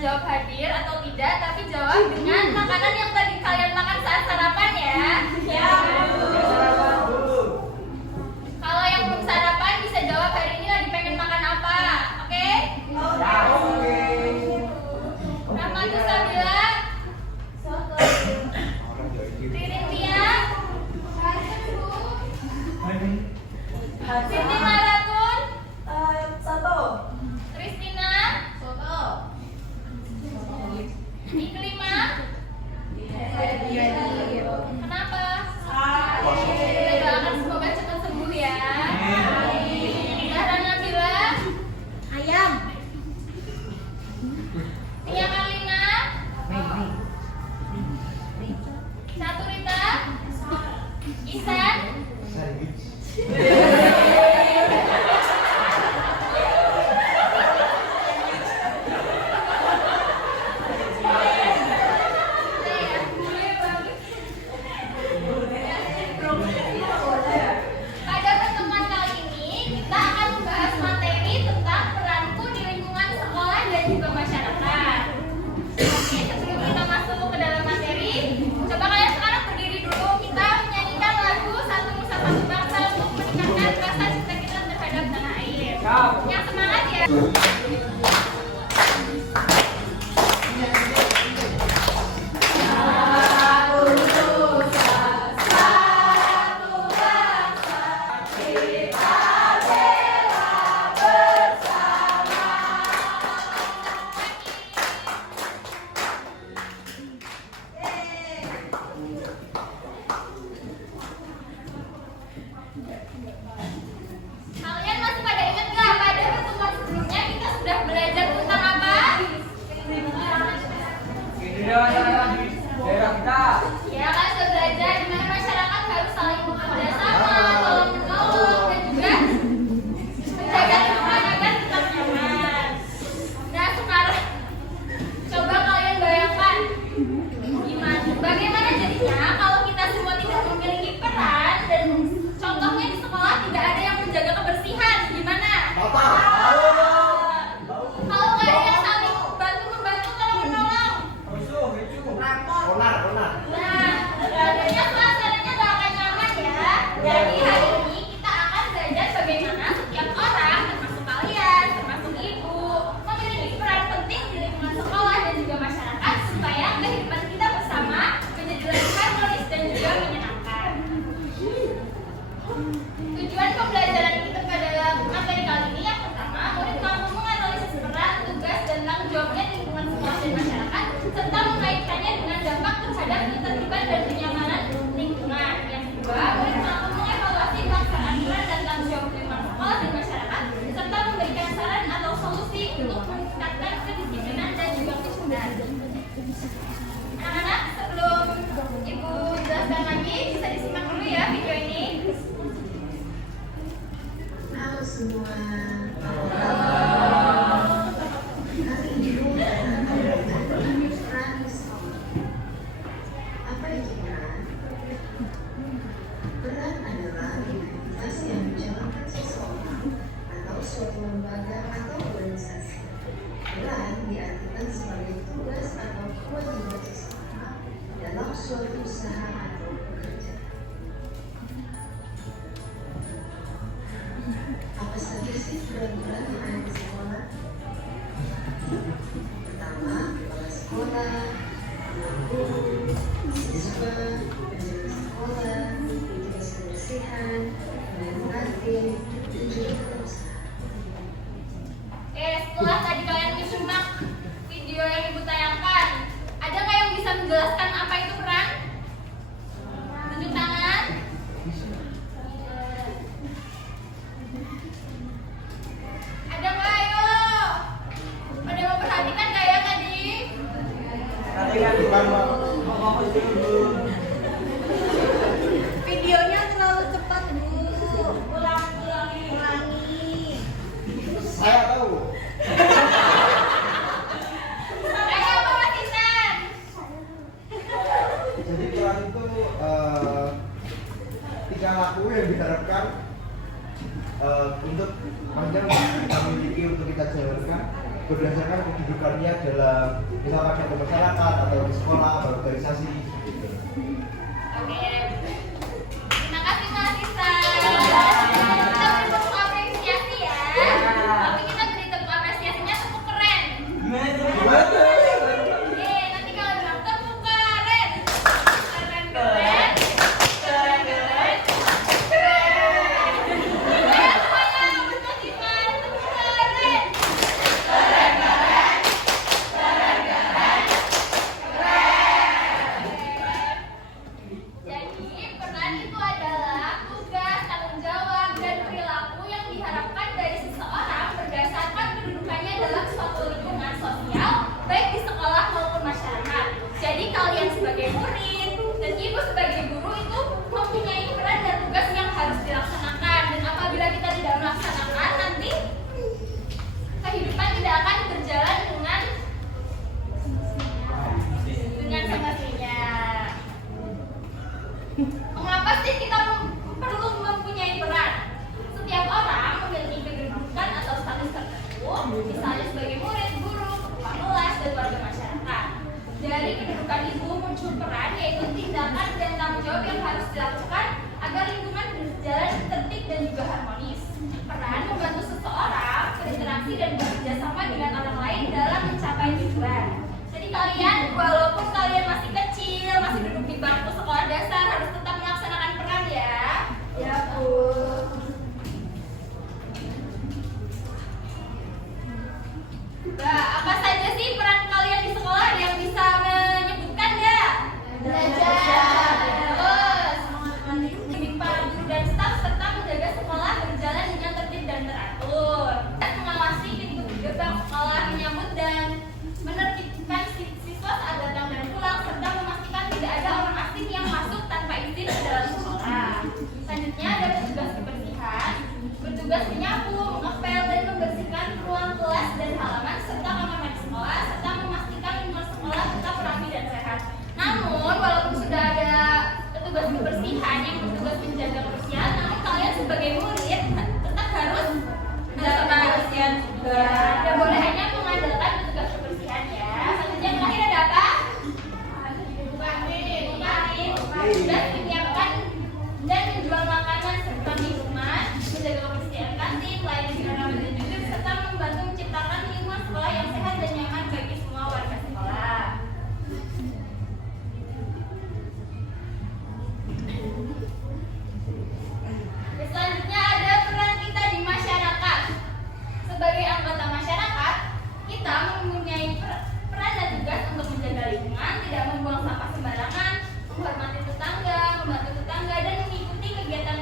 Jawab hadir atau tidak, tapi jawab dengan makanan yang tadi kalian makan saat sarapan ya. Ya. Kalau yang belum sarapan bisa jawab hari ini lagi pengen makan apa, oke? Oke. Nama tuh Sabila. Ririn Tia. Siti Maratun. Satu. Kristina. Iklima. Kenapa? Kita doakan semoga cepat sembuh ya. Zahra Nabila. Ayam. Tia Karlina. Satu Rita. Isan. Pada pertemuan kali ini kita akan membahas materi tentang peranku di lingkungan sekolah dan juga masyarakat. Oke, sebelum kita masuk ke dalam materi, coba kalian sekarang berdiri dulu. Kita menyanyikan lagu Satu Nusa Satu Bangsa untuk meningkatkan rasa cinta kita terhadap tanah air. Yang semangat ya. Kalian masih pada ingat nggak pada pertemuan sebelumnya kita sudah belajar tentang apa? Daerah kita. Ya, kalian sudah belajar gimana masyarakat harus saling bekerja sama, tolong menolong, dan juga menjaga lingkungan agar tetap nyaman. Nah, sekarang coba kalian bayangkan bagaimana jadinya kalau kita semua tidak memiliki peran dan contohnya di sekolah tidak ada yang menjaga kebersihan, gimana? Kalau nggak ada yang saling bantu-membantu, tolong menolong. Nah, akhirnya suasananya gak akan nyaman ya. Jadi hari ini kita akan belajar bagaimana setiap orang, termasuk kalian, termasuk ibu, memiliki peran penting di lingkungan sekolah dan juga masyarakat supaya kehidupan kita bersama menjadi lebih harmonis dan juga menyenangkan. Tujuan pembelajaran kita pada materi kali ini yang pertama, murid mampu menganalisis peran, tugas, dan tanggung jawabnya di lingkungan sekolah dan masyarakat serta mengaitkannya dengan dampak terhadap ketertiban dan kenyamanan lingkungan. Yang kedua, murid mampu mengevaluasi pelaksanaan peran dan tanggung jawab lingkungan sekolah dan masyarakat serta memberikan saran atau solusi untuk meningkatkan kedisiplinan dan juga kesudahan. Anak-anak, sebelum Ibu jelaskan lagi, bisa disimak dulu ya video ini. Halo semua. Hari ini kita akan belajar peran sekolah. Apa itu peran? Peran adalah aktivitas yang dijalankan seseorang atau suatu lembaga atau organisasi. Peran diartikan sebagai tugas atau kewajiban seseorang dalam suatu usaha atau pekerjaan. Apa saja sih peran-peran yang ada di sekolah? Pertama, kepala sekolah, guru, siswa, penjaga sekolah, petugas kebersihan, pemain kantin, dan juga pengusaha. Oke, setelah tadi kalian menyimak video yang Ibu tayangkan, ada nggak yang bisa menjelaskan apa itu peran? Tunjuk tangan. Ada nggak? Ayo. Pada memperhatikan nggak ya tadi? Tadi kan Videonya terlalu cepat, Bu. Ulangi. Saya tahu. Ayo Bapak Intan. Jadi peran itu tingkah laku yang diharapkan untuk panjang kita miliki untuk kita jalankan berdasarkan kedudukannya dalam misalkan di masyarakat atau di sekolah atau organisasi. Oke. Terima kasih Mas Intan. Kita beri tepuk apresiasi ya. Tapi kita beri tepuk apresiasinya tepuk keren. Oke, nanti kalau bilang tepuk keren. Keren keren. Keren keren. Keren. Ayo semuanya untuk Iman tepuk keren. Keren keren. Keren keren. Keren. Jadi peran itu adalah tugas, tanggung jawab, dan perilaku yang diharapkan dari seseorang berdasarkan kedudukannya dalam suatu lingkungan sosial, baik di sekolah maupun masyarakat. Jadi kalian sebagai murid dan ibu sebagai guru itu mempunyai peran dan tugas yang harus dilaksanakan. Dan apabila kita tidak melaksanakan, nanti kehidupan tidak akan berjalan dengan semestinya. Mengapa sih kita perlu mempunyai peran? Setiap orang memiliki kedudukan atau status tertentu, misalnya sebagai murid, guru, ketua kelas, dan warga masyarakat. Dari kedudukan itu muncul peran, yaitu tindakan dan tanggung jawab yang harus dilakukan agar lingkungan berjalan tertib dan juga harmonis. Peran membantu seseorang berinteraksi dan bekerja sama dengan orang lain dalam mencapai tujuan. Jadi kalian, walaupun kalian masih kecil, masih duduk di bangku sekolah dasar, harus tetap melaksanakan peran ya. Ya, Bu. Nah, apa saja sih peran kalian di sekolah? Ada yang bisa menyebutkan nggak? Belajar. Terus, membimbing para guru dan staf serta menjaga sekolah berjalan dengan tertib dan teratur. Dan mengawasi pintu gerbang sekolah, menyambut dan menertibkan siswa saat datang dan pulang, serta memastikan tidak ada orang asing yang masuk tanpa izin ke dalam sekolah. Selanjutnya ada petugas kebersihan, bertugas menyapu, mengepel, dan membersihkan ruang kelas dan halaman serta kamar mandi sekolah, serta memastikan lingkungan sekolah tetap rapi dan sehat. Namun, walaupun sudah ada petugas kebersihan yang bertugas menjaga kebersihan, namun kalian sebagai murid tetap harus menjaga kebersihan juga. Tidak boleh hanya mengandalkan petugas kebersihan ya. Selanjutnya yang terakhir ada apa? Tugas menyiapkan dan menjual makanan serta minuman, menjaga kebersihan kantin, melayani dengan ramah dan jujur, serta membantu menciptakan lingkungan sekolah yang sehat dan nyaman bagi semua warga sekolah. Selanjutnya ada peran kita di masyarakat. Sebagai anggota masyarakat, kita mempunyai peran dan tugas untuk menjaga lingkungan, tidak membuang sampah sembarangan, menghormati tetangga, membantu tetangga, dan mengikuti kegiatan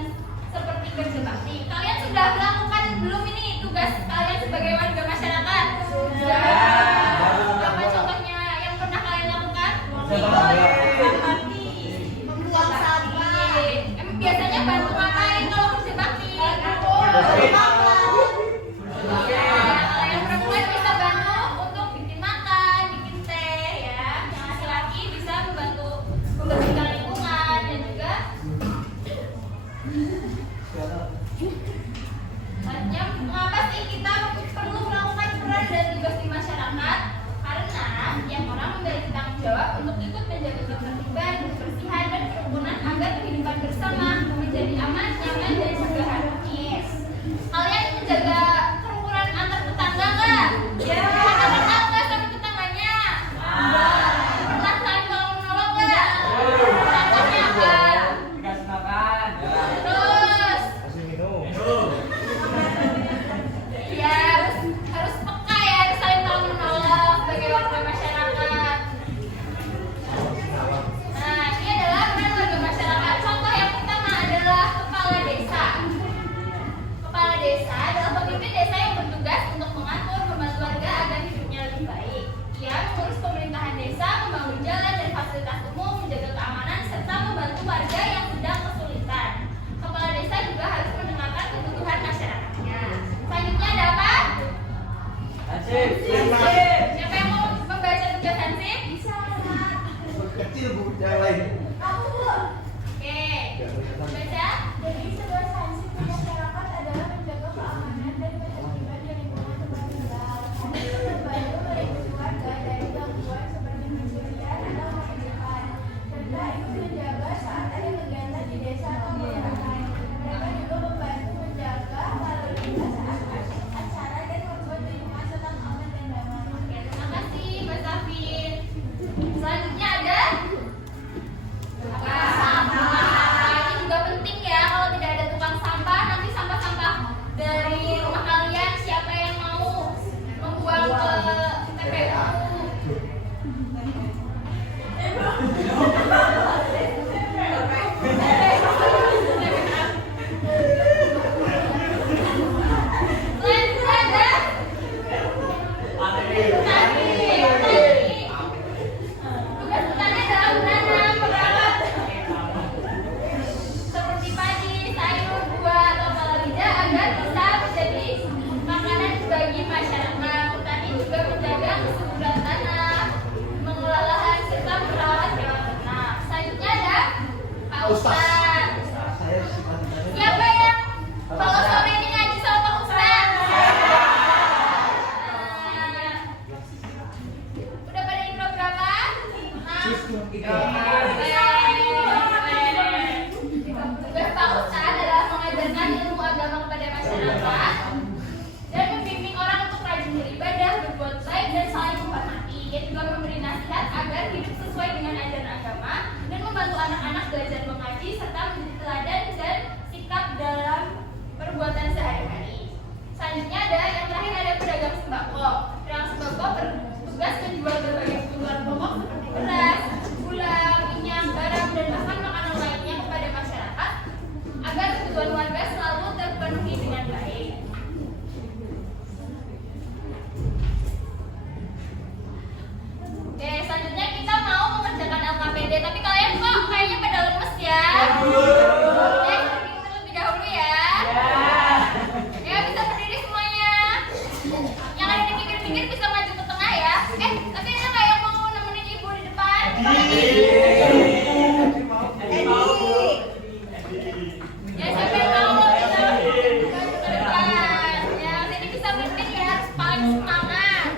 seperti kerja bakti. Kalian sudah melakukan belum ini tugas kalian sebagai warga masyarakat? Sudah. Apa contohnya yang pernah kalian lakukan? Membuang sampah. Emang biasanya bantu ngapain kalau kerja bakti? Ya, kalau yang perempuan bisa bantu untuk bikin makan, bikin teh ya. Yang laki-laki bisa membantu membersihkan lingkungan dan juga selanjutnya, mengapa sih kita perlu melakukan peran dan tugas di masyarakat? Karena tiap orang memiliki tanggung jawab untuk ikut menjaga ketertiban, kebersihan, dan kerukunan agar kehidupan bersama menjadi aman, nyaman, dan juga harmonis. Kalian menjaga kerukunan antar tetangga nggak? Ya. Pernah kenal nggak sama tetangganya? Pernah saling tolong menolong nggak? Contohnya apa? Dikasih makan. Terus, Kasih minum. ya harus peka ya, harus saling tolong menolong sebagai warga masyarakat. Yang lain. Oke. Baca. Jadi sebuah sanksi masyarakat adalah menjaga keamanan dan ketertiban di lingkungan tempat tinggal. Ini membantu melindungi warga dari gangguan seperti pencurian atau keributan, serta ikut menjaga saat ada kegiatan di desa atau kelurahan. Mereka juga membantu menjaga lalu lintas saat acara dan membuat lingkungan tetap aman dan damai. Oke, terima kasih Mbak Safin. Selanjutnya ada sampah. Ini juga penting ya, kalau tidak ada tukang sampah, nanti sampah-sampah dari rumah kalian siapa yang mau membuang ke TPU? Selanjutnya ada tadi. Tugas petani adalah menanam beberapa seperti padi, sayur, buah, atau palawija agar bisa menjadi makanan bagi masyarakat. Petani juga menjaga kesuburan tanah, mengelola lahan, serta merawat hewan ternak. Selanjutnya ada Pak Ustadz. Saya cita-citanya. Siapa yang kalau sore ini ngaji sama Pak Ustadz? Udah pada intro berapa? Tugas Pak Ustadz adalah mengajarkan ilmu agama kepada masyarakat dan membimbing orang untuk rajin beribadah, berbuat baik, dan saling menghormati. Ia juga memberi nasihat agar hidup sesuai dengan ajaran agama dan membantu anak-anak belajar mengaji serta menjadi teladan dan sikap dalam perbuatan sehari-hari. Selanjutnya ada yang terakhir ada pedagang sembako. Pedagang sembako bertugas menjual berbagai kebutuhan pokok seperti beras, gula, minyak, garam, dan bahkan makanan lainnya kepada masyarakat agar kebutuhan warga selalu terpenuhi dengan baik. Oke, selanjutnya kita mau mengerjakan LKPD, tapi kalian kok kayaknya pada lemes ya? Ya, kita lebih dahulu ya. Ya, bisa berdiri semuanya. Yang ada di pinggir-pinggir bisa maju ke tengah ya. Tapi ada nggak yang mau nemenin ibu di depan? Ya, siapa yang mau kita maju ke depan? Ya, jadi bisa berdiri ya, harus paling semangat.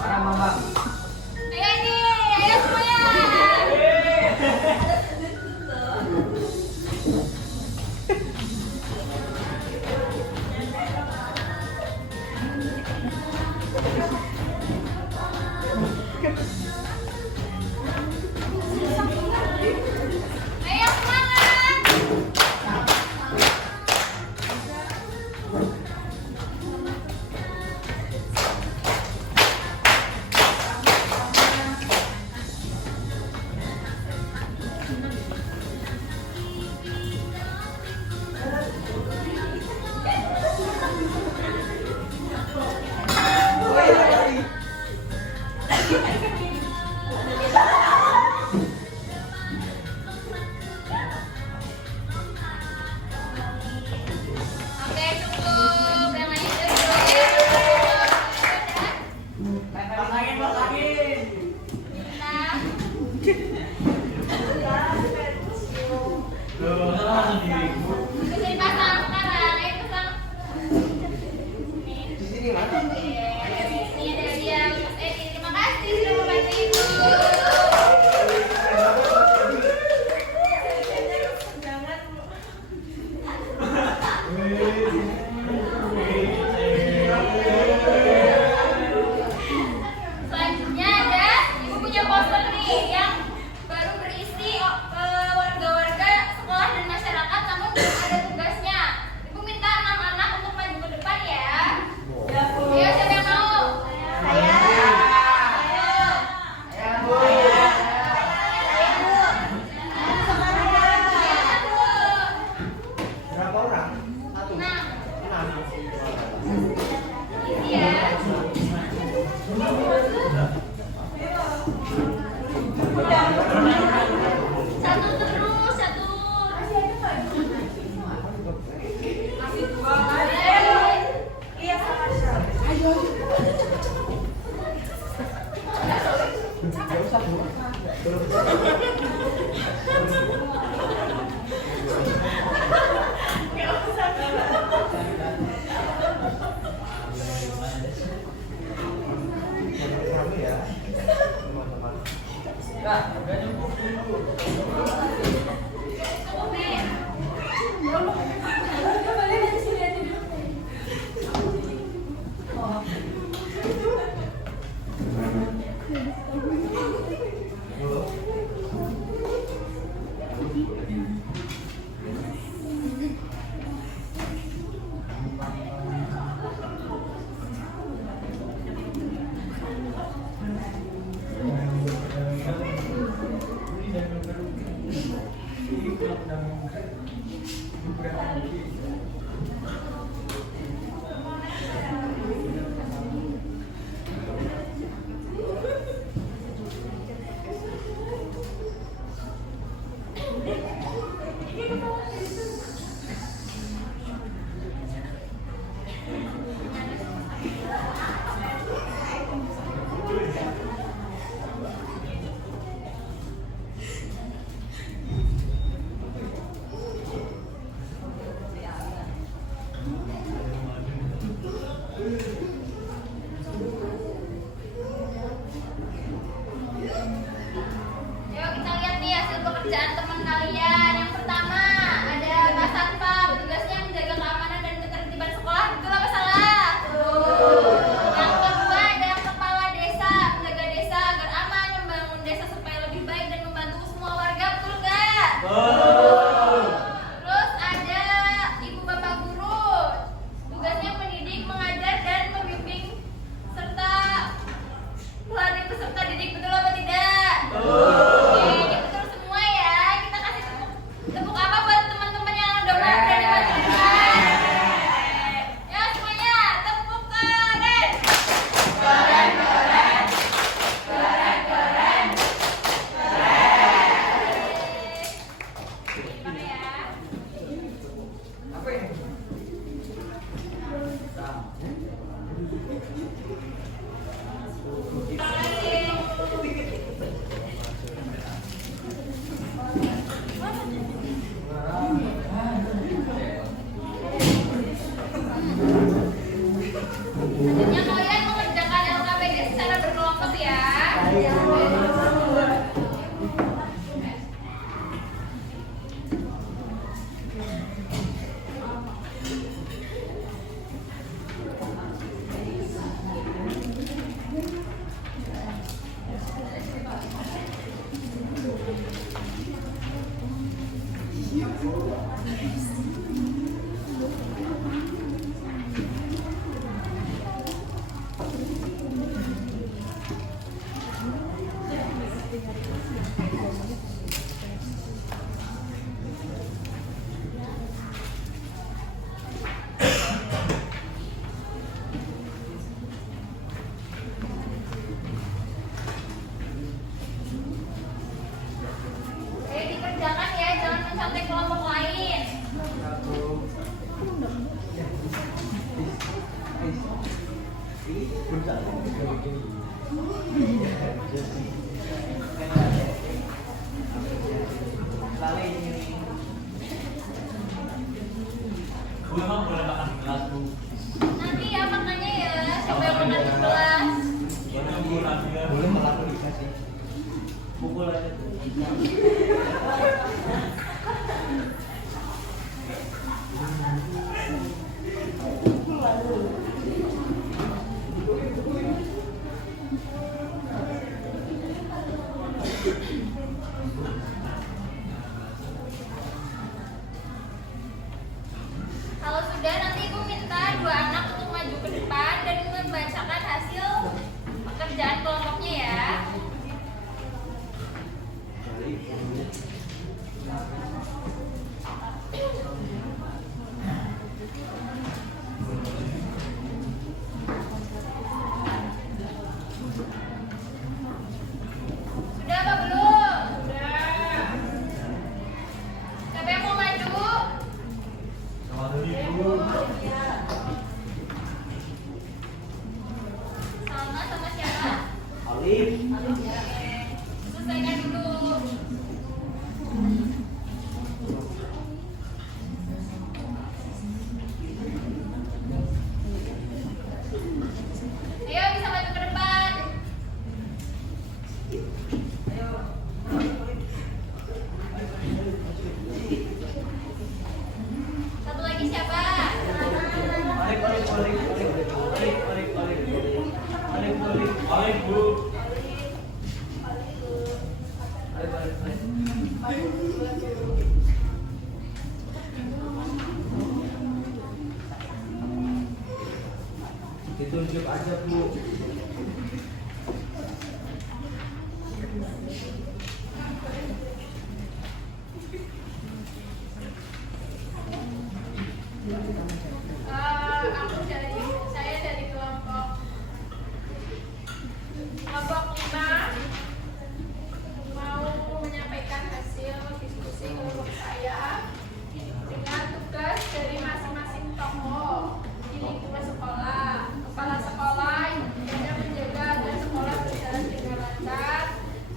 Orang mama. Ayo ini, ayo semuanya. Ayo semangat. Oke, cukup. Yang lain Pas lagi. Nah, bisa dipasang sekarang. Ayo pasang. Nih. Di sini mana? Ini ada dia, Mas Edi. Terima kasih sudah membantu ibu. Selanjutnya ada ibu punya poster nih yang baru berisi warga-warga sekolah dan masyarakat, namun Gue emang boleh makan di kelas bu. Nanti ya makannya ya, siapa yang makan di kelas? Boleh bu, nanti ya. Boleh malah aku dikasih. Pukul aja. Kalau sudah nanti ibu minta 2 anak untuk maju ke depan dan membacakan hasil pekerjaan kelompoknya ya. Sudah apa belum? Sudah. Siapa yang mau maju? Selamat ibu. Salma sama siapa? Alif. Selesaikan dulu. Ayo bisa maju ke depan. Satu lagi siapa? Alif, Alif, Alif, Alif, Alif, Alif, Alif, Alif, Alif, Alif, bu. Alif, Alif, Alif. Ditunjuk aja bu. Saya dari kelompok 5 mau menyampaikan hasil diskusi kelompok saya dengan tugas dari masing-masing tokoh di lingkungan sekolah. Kepala sekolah yang menjaga agar sekolah berjalan dengan lancar.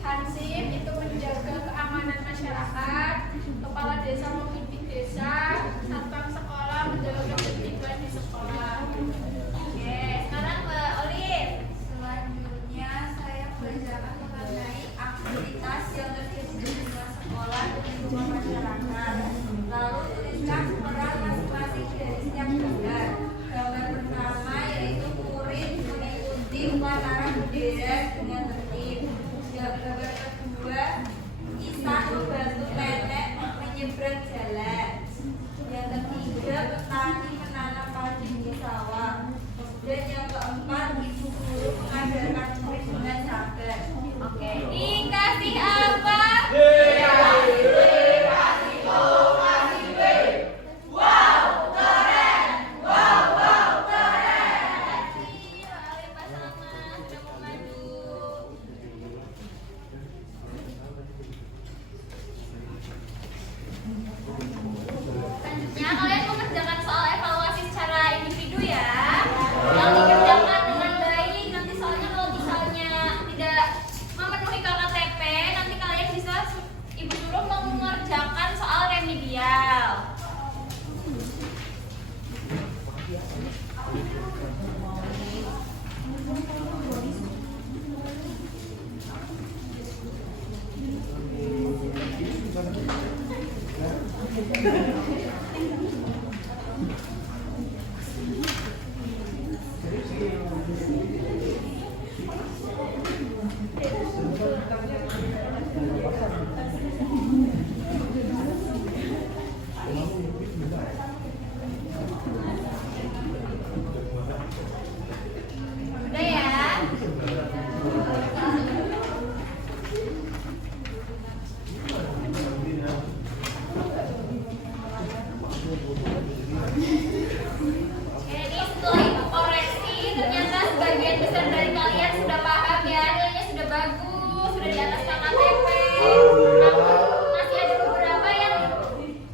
Hansip itu menjaga keamanan masyarakat. Kepala desa memimpin desa. Satpam sekolah menjaga ketertiban di sekolah. Oke, sekarang Mbak Olive. Selanjutnya saya belajarkan mengenai aktivitas yang terjadi di lingkungan sekolah dan lingkungan masyarakat. Lalu tuliskan peran masing-masing dari setiap gambar. Gambar pertama yaitu murid mengikuti upacara bendera dengan tertib. Gambar kedua, Isa membantu nenek menyeberang jalan. Yang ketiga, petani menanam padi di sawah. Dan yang keempat, ibu guru mengajarkan murid dengan sabar. Oke, dikasih apa? Makasih, Mbak Olive, Pak Salma sudah mau maju. Selanjutnya kalian mengerjakan soal evaluasi secara individu ya. Yang dikerjakan dengan baik. Nanti soalnya kalau misalnya tidak memenuhi KKTP, nanti kalian bisa ibu suruh mengerjakan soal remedial. Udah ya. Oke, ini setelah ibu koreksi, ternyata sebagian besar dari kalian sudah paham ya, nilainya sudah bagus, sudah di atas KKTP. Masih ada beberapa yang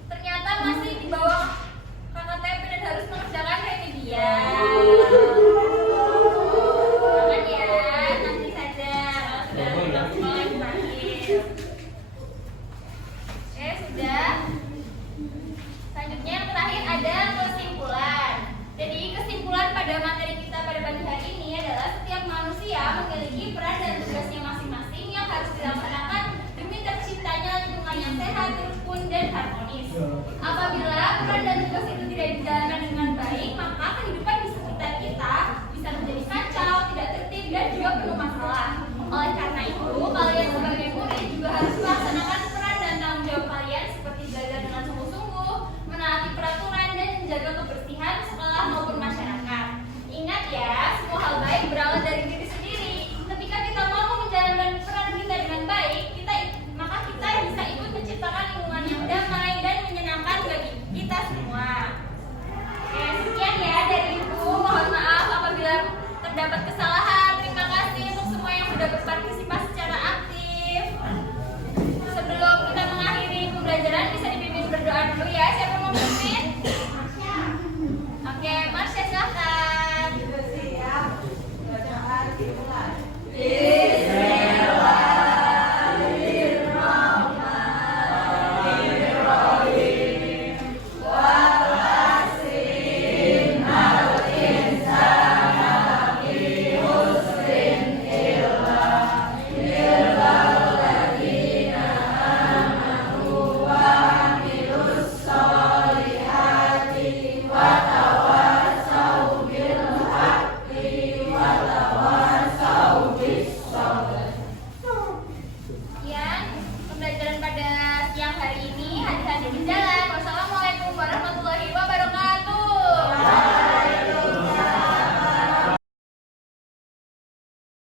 ternyata masih di bawah KKTP dan harus mengerjakan remedial. Jangan ya, nanti saja kalau sudah sekolah dipanggil. Oke, sudah. Selanjutnya